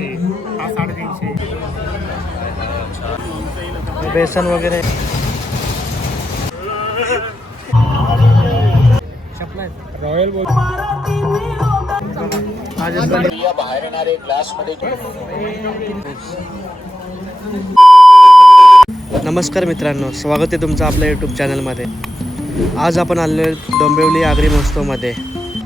तीनशे हा साडेतीनशे बेसन वगैरे. रॉयल बोल बाहेर येणारे नमस्कार मित्रांनो स्वागत आहे तुमचं आपल्या यूट्यूब चॅनलमध्ये आज आपण आलेलो आहे डोंबिवली आगरी महोत्सवमध्ये.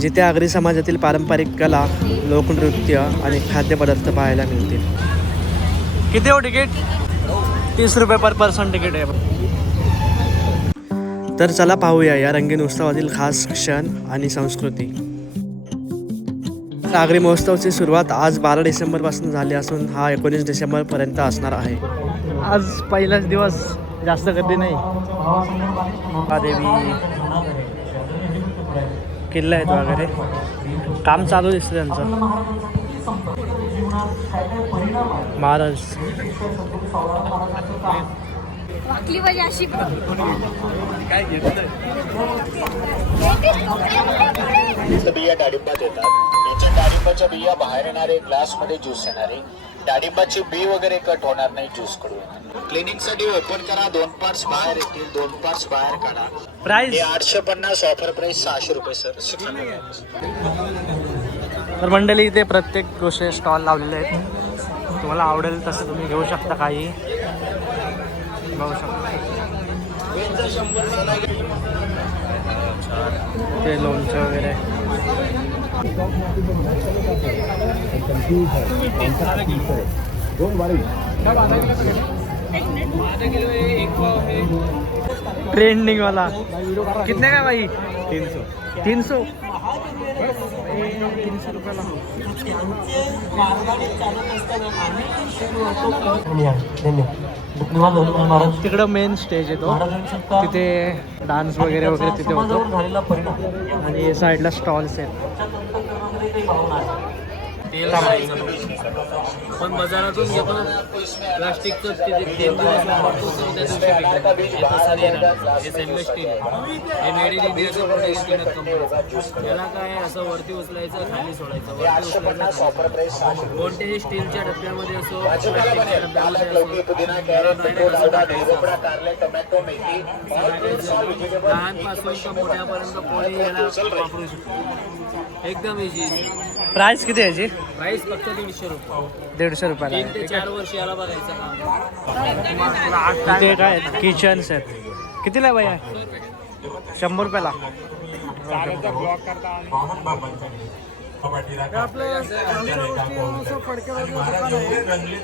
जिथे आगरी समाजातील पारंपरिक कला लोकनृत्य आणि खाद्यपदार्थ पाहायला मिळतील. किती हो तिकीट तीस रुपये पर पर्सन तिकीट आहे. तर चला पाहूया या रंगीन उत्सवातील खास क्षण आणि संस्कृती. आगरी महोत्सवाची सुरुवात आज बारा डिसेंबरपासून झाली असून हा एकोणीस डिसेंबरपर्यंत असणार आहे. आज पहिलाच दिवस जास्त गर्दी नाही. देवी किल्ला आहेत वगैरे. काम चालू दिसतं त्यांचं. महाराज. वाकली अशी बिया डाळिंबात येतात याच्या डाळिंबाच्या बिया बाहेर येणारे ग्लासमध्ये ज्यूस येणारे डाळिंबाची बी वगैरे कट होणार नाही ज्यूसकडून. क्लिनिंगसाठी ओपन करा दोन पार्ट्स बाहेर येतील दोन पार्ट्स बाहेर काढा. प्राईस हे आठशे पन्नास ऑफर प्राइस सहाशे रुपये सर सिक्स तर मंडळी इथे प्रत्येक गोष्ट स्टॉल लावलेले आहेत. तुम्हाला आवडेल तसं तुम्ही घेऊ शकता काही. बघू शकता. ते लोणचं वगैरह। ट्रेंडिंग वाला। कितने का भाई? तीन सौ। तीन सौ? तिकडं मेन स्टेज येतो तिथे डान्स वगैरे वगैरे तिथे होतो. आणि साईडला स्टॉल्स आहेत. पण बाजारातून घेतो प्लास्टिकचं ते तेल दिवस वापरतो तो त्या दिवशी विकतो. हे तसं येणार. हे हे मेड इन इंडियाचं प्रोडक्ट येणार कंपनी काय असं वरती उचलायचं खाली सोडायचं. वरती उचलायचं कोणत्याही स्टीलच्या डब्यामध्ये असो प्लास्टिकच्या डब्यामध्ये असो लहानपासून तर मोठ्यापर्यंत कोणी याला वापरू शकतो. एकदम इझी प्राइस किती आहे याची? प्राईस फक्त दीडशे रुपये. दीडशे रुपयाला तीन आहे. चार वर्ष याला बघायचं इथे काय किचन्स आहेत. कितीला आहे भैया? शंभर रुपयाला. ब्लॉक करता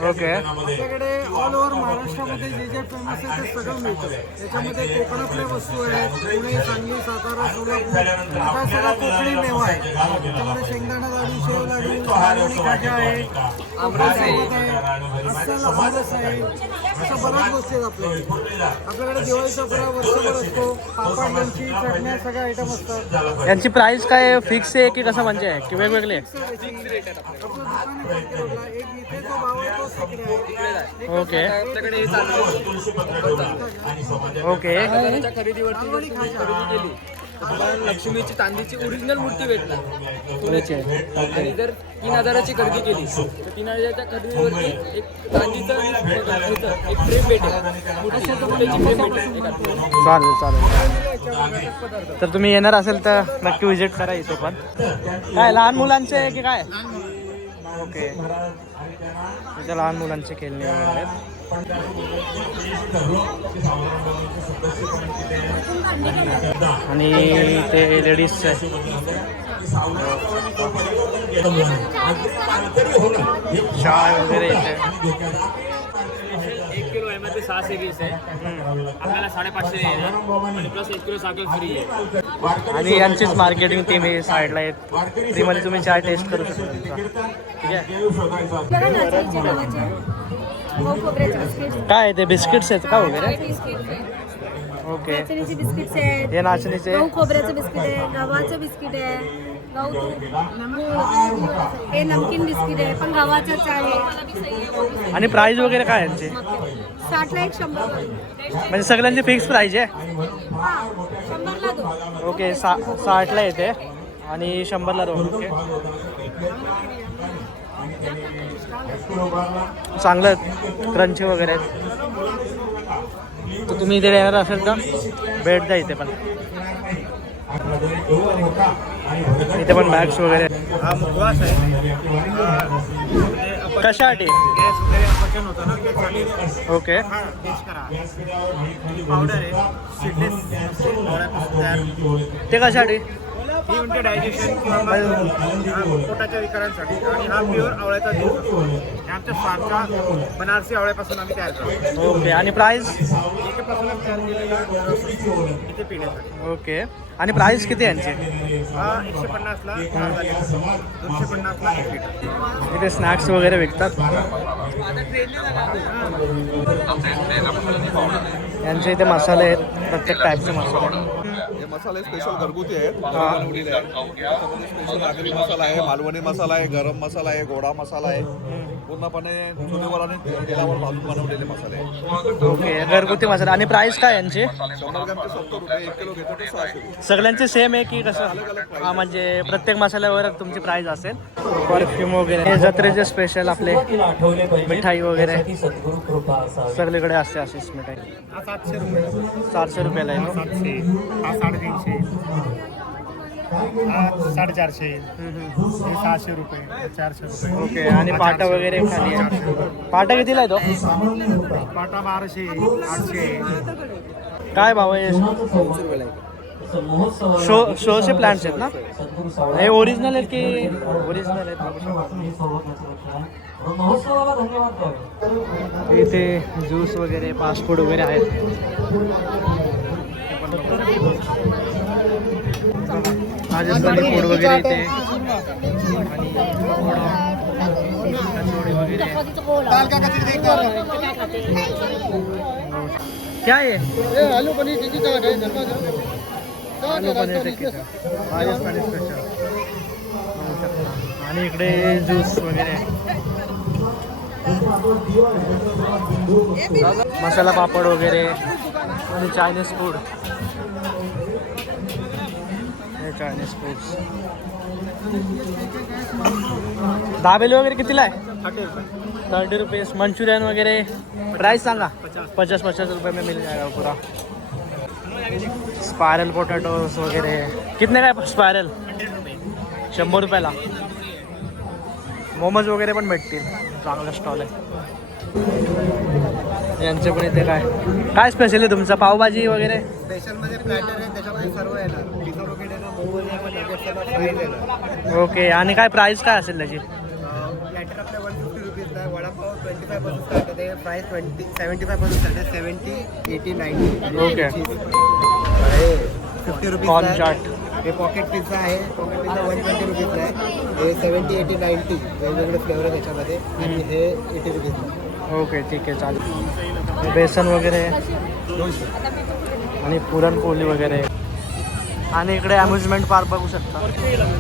ओके आपल्याकडे ऑल ओव्हर महाराष्ट्रामध्ये जे जे फेमस आहे ते सगळं मिळतं. त्याच्यामध्ये कोकणातल्या वस्तू आहेत पुणे सांगली सातारा सोलापूर हा सगळा कोकणी मेवा आहे. त्याच्यामध्ये शेंगदाणा लाडू शेव लाडू मालवणी खाजा आहे. आमरस आहे अस्सल आमरस आहे. अशा बऱ्याच गोष्टी आहेत आपल्याकडे आपल्याकडे दिवाळीचा फराळ वर्षभर असतो. पापड लोणची चटण्या सगळे आयटम असतात. यांची प्राइस काय फिक्स आहे की कसं म्हणजे आहे? की वेगवेगळे ओके. ओके. खरेदीवरती खरेदी केली. लक्ष्मीची चांदीची ओरिजिनल मूर्ती भेटणार. पुण्याची आणि जर तीन हजाराची खरेदी केली तर तीन हजाराच्या खरेदीवरती एक चांदीचं एक फ्रेम भेटेल. फ्रेम भेटेल. चालेल चालेल. तर तुम्ही येणार असेल तर नक्की विजिट करा इथे पण. काय लहान मुलांचे आहे की काय? ओके. इथे लहान मुलांचे खेळणे वगैरे आहेत. आणि ते लेडीज शाळ वगैरे एक किलो सहाशे वीस आहे. आपल्याला साडेपाचशे आणि प्लस एक किलो साखर फ्री आहे. आणि यांचीच मार्केटिंग टीम हे साईडला आहेत फ्रीमध्ये तुम्ही चाय टेस्ट करू शकता. ठीक आहे? काय आहे ते? बिस्किट्स आहेत का वगैरे? ओके. नाचणीचे बिस्किट्स आहेत. हे नाचणीचे गहू खोबऱ्याचं बिस्किट आहे गव्हाचं बिस्किट आहे गहू हे नमकीन बिस्किट आहे पण गव्हाचंच आहे. आणि प्राइस वगैरे काय यांची? साठला एक शंभर म्हणजे सगळ्यांची फिक्स प्राइस आहे? हां शंभरला दोन. ओके सा साठला येते. आणि शंभरला रोल ओके. चांगलं आहेत क्रंची वगैरे. आहेत तर तुम्ही इथे येणार असेल तर भेट द्या इथे पण. इथे पण बॅग्स वगैरे. आहेत. कशासाठी ओके ते कशासाठी ही म्हणते डायजेशन किंवा पोटाच्या विकारांसाठी आणि हा प्युअर आवळ्याचा हे आमच्या फार्मच्या बनारसी आवळ्यापासून आम्ही तयार करतो. ओके आणि प्राईस एकापासूनच तयार केलेला रस इथे पिण्यासाठी. ओके आणि प्राईस किती आहे यांची? हा एकशे पन्नासला दोनशे पन्नासला एक लिटर. इथे स्नॅक्स वगैरे विकतात. यांचे इथे मसाले आहेत प्रत्येक टाईपचे मसाले. मसाले स्पेशल घरगुती आहेत. बनवलेले आहेत त्याच्यामध्ये स्पेशल आगरी मसाला आहे मालवणी मसाला आहे गरम मसाला आहे गोडा मसाला आहे. पूर्णपणे चुलीवर आणि तेलावर भाजून बनवलेले मसाले. ओके घरगुती मसाले. आणि प्राईस काय यांची? शंभर ग्रॅमचे सत्तर रुपये एक किलो घेतो ते सहाशे रुपये. सगळ्यांचे सेम आहे की कसं? हा म्हणजे प्रत्येक मसाल्यावर तुमची प्राईस असेल. परफ्यूम वगैरे. हे जत्रेचे स्पेशल आपले मिठाई वगैरे. सगळीकडे असते अशीच मिठाई. सातशे रुपये. चारशे रुपयाला आहे ना? सातशे. साडेतीनशे. साडेचारशे हे सहाशे रुपये चारशे रुपये. ओके आणि पाटा वगैरे खाली आहे. पाटा कितीला आहे तो? पाटा बाराशे आठशे. काय भाव आहे? शो शोचे प्लांट्स आहेत ना? हे ओरिजिनल आहेत की ओरिजिनल आहेत? इथे ज्यूस वगैरे फास्ट फूड वगैरे आहेत. राजस्थानी फूड वगैरे वगैरे क्या आहे? आलू पनीर टिक्की चाट आहे? आलू पनीर टिक्कीचा राजस्थानी स्पेशल आणि इकडे ज्यूस वगैरे. मसाला पापड वगैरे आणि चायनीज फूड हे चायनीज फूड्स दाबेली वगैरे कितीला आहे? Thirty rupees. मंचुरियन वगैरे. प्राईस सांगा. पचास पचास रुपये में मिल जाएगा पूरा. स्पायरल पोटॅटोज वगैरे. कितने काय स्पायरल शंभर रुपयाला. मोमोज वगैरे पण भेटतील. चांगला स्टॉल आहे. यांचे पण इथे काय? काय स्पेशल आहे तुमचं? पावभाजी वगैरे? स्पेशलमध्ये म्हणजे प्लॅटर आहे त्याच्यामध्ये सर्व येणार. ओके आणि काय प्राईस काय असेल त्याची? प्लॅटर आपल्या वन फिफ्टी रुपीजला आहे. वडापाव ट्वेंटी फाय पासून स्टार्ट होते. प्राईस ट्वेंटी सेवन्टी फाय पासून स्टार्ट आहे. Seventy eighty ninety okay fifty rupees chaat हे पॉकेट पिझ्झा आहे. पॉकेट पिझ्झा वन ट्वेंटी रुपीजला आहे. हे सेवन्टी एटी नाईन्टी वेगवेगळे फ्लेवर आहे त्याच्यामध्ये. आणि हे एटी रुपीजला ओके ठीक आहे चालेल. बेसन वगैरे. आणि पुरणपोळी वगैरे. आणि इकडे अम्युजमेंट पार्क बघू शकता.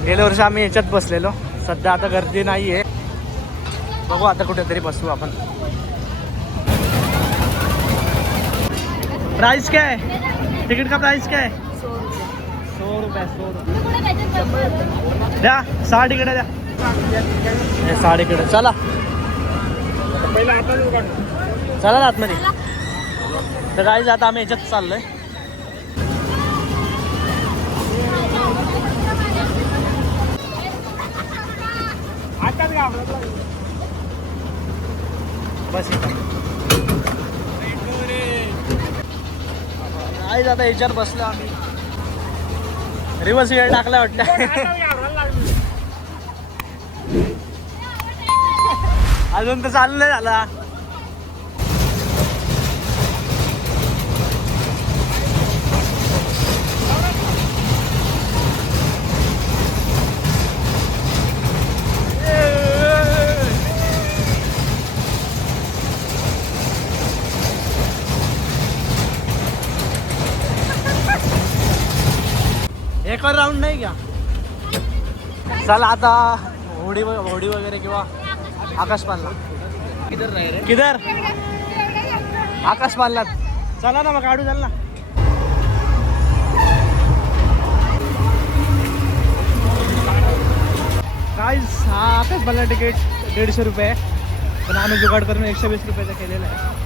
गेल्या वर्षी आम्ही याच्यात बसलेलो. सध्या आता गर्दी नाही आहे बघू आता कुठेतरी बसू आपण. प्राइस क्या? है तिकीट का प्राइस क्या? है सौ रुपये सौ रुपये. द्या सहा तिकीट द्या. हे सहा तिकीट चला. चला ना आतमध्ये. तर काही आता आम्ही याच्यात चाललोय आता घाबरत बस इथं काही आता याच्यावर बसलो आम्ही. रिवर्स गेअर टाकला वाटतं. अजून तर चालू नाही झाला एक और राऊंड नाही घ्या चला आता होडी होडी वगैरे किंवा आकाशपालला किधर? आकाशपालला चला ना मग काढू चल ना. काय आकाशपालला तिकीट दीडशे रुपये पण आम्ही जुगाड करून एकशे वीस रुपयाचा केलेला आहे.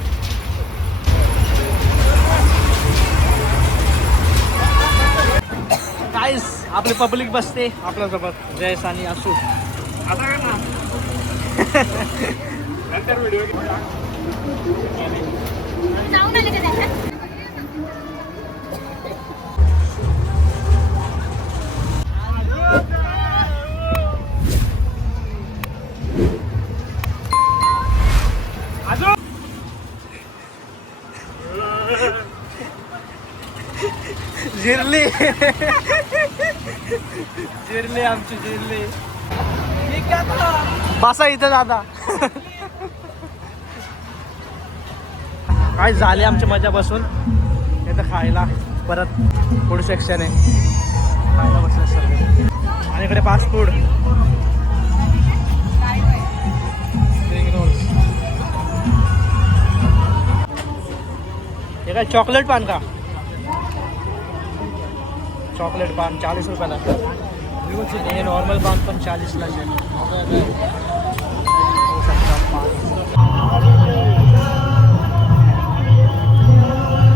आपली पब्लिक बसते. आपल्यासोबत. जयस आणि असू. जिरली. जिरली आमची जिरली बसा इथं दादा. काय झाली आमची मजा बसून? इथं खायला. परत फूड सेक्शन आहे. खायला बसले सर्व आणि इकडे फास्ट फूड हे काय चॉकलेट पान का? चॉकलेट पान चाळीस रुपयाला. हे नॉर्मल पान पण चाळीसला आहे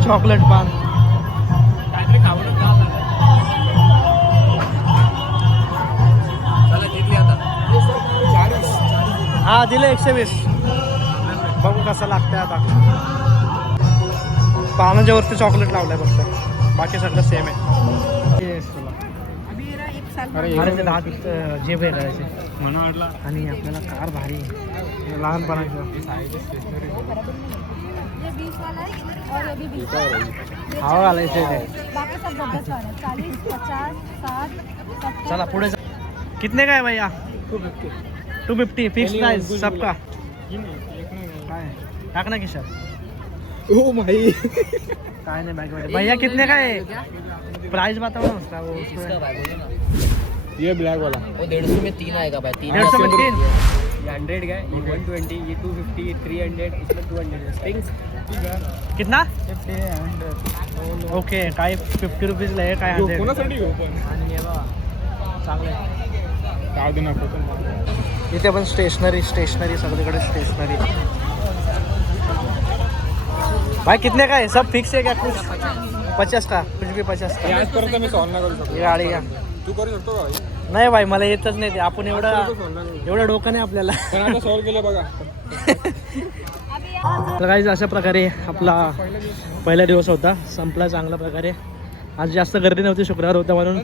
चॉकलेट पान हा, दिले एकशे वीस। बघू कसं लागतंय आता. पानाच्या वरती चॉकलेट लावलंय फक्त. बाकी सगळं सेम आहे. अरे ते दहा जे आहे करायचे म्हणून वाटला. आणि आपल्याला कार भारी आहे. लहानपणाचं ये बीस वाला है और ये भी बीस वाला है हवा घालायचं ते. बाकी सब दस वाला है चालीस पचास साठ सत्तर चला पुढे जा. कितने का है भैया टू फिफ्टी फिक्स प्राइस सबका काय? टाक ना किशात ओ भाई. काय नाही बॅगमध्ये. भैया कितने का है प्राइस बताओ ना उसका वो उसको ये ब्लैक वाला। वो डेढ़ सौ में तीन आएगा भाई तीन डेढ़ सौ में तीन? हंड्रेड का ये वन ट्वेंटी ये टू फिफ्टी ये थ्री हंड्रेड इसमें टू हंड्रेड स्टिंग्स कितना? ओके काय फिफ्टी रुपीजला आहे काय हंड्रेड हे इथे पण स्टेशनरी स्टेशनरी सगळीकडे स्टेशनरी भाई कितने का है सब फिक्स है क्या कुछ? पचास का? कुछ भी पचास का? आजपर्यंत मी सॉल्व नाही करू शकतो. गाडी या. तू करू शकतो का भाई? नाही भाई मला येतच नाही ते. आपण एवढं एवढं डोकं नाही आपल्याला. सॉल्व केलं बघा. तर काही अशा प्रकारे आपला पहिला दिवस होता. संपला चांगल्या प्रकारे. आज जास्त गर्दी नव्हती शुक्रवार होता म्हणून.